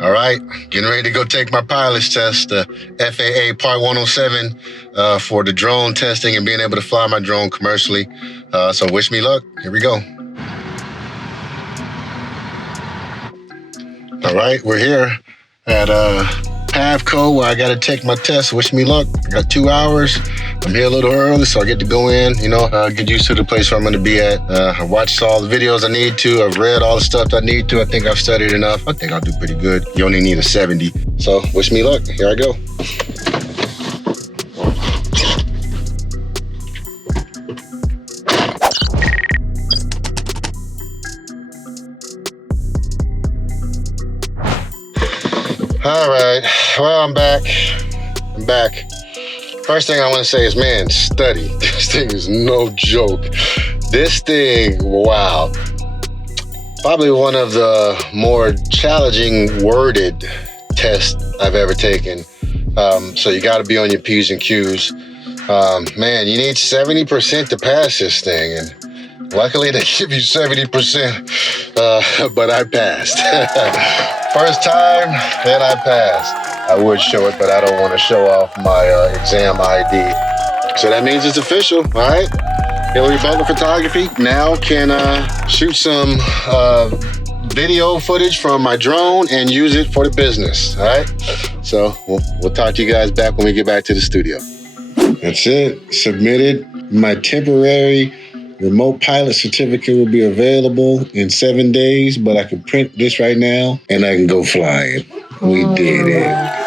All right, getting ready to go take my pilot's test, the FAA Part 107 for the drone testing and being able to fly my drone commercially. So wish me luck. Here we go. All right, we're here at Pavco where I got to take my test. Wish me luck. I got 2 hours. I'm here a little early, so I get to go in, get used to the place where I'm going to be at. I watched all the videos I need to. I've read all the stuff I need to. I think I've studied enough. I think I'll do pretty good. You only need a 70. So wish me luck. Here I go. All right, well, I'm back. First thing I want to say is, man, study. This thing is no joke. This thing, wow. Probably one of the more challenging worded tests I've ever taken. So you got to be on your P's and Q's. Man, you need 70% to pass this thing. And luckily they give you 70%, but I passed. First time, and I passed. I would show it, but I don't want to show off my exam ID. So that means it's official, all right? Hillary Butler Photography now can shoot some video footage from my drone and use it for the business, all right? So we'll talk to you guys back when we get back to the studio. That's it, submitted. My temporary remote pilot certificate will be available in 7 days, but I can print this right now and I can go flying. We did it.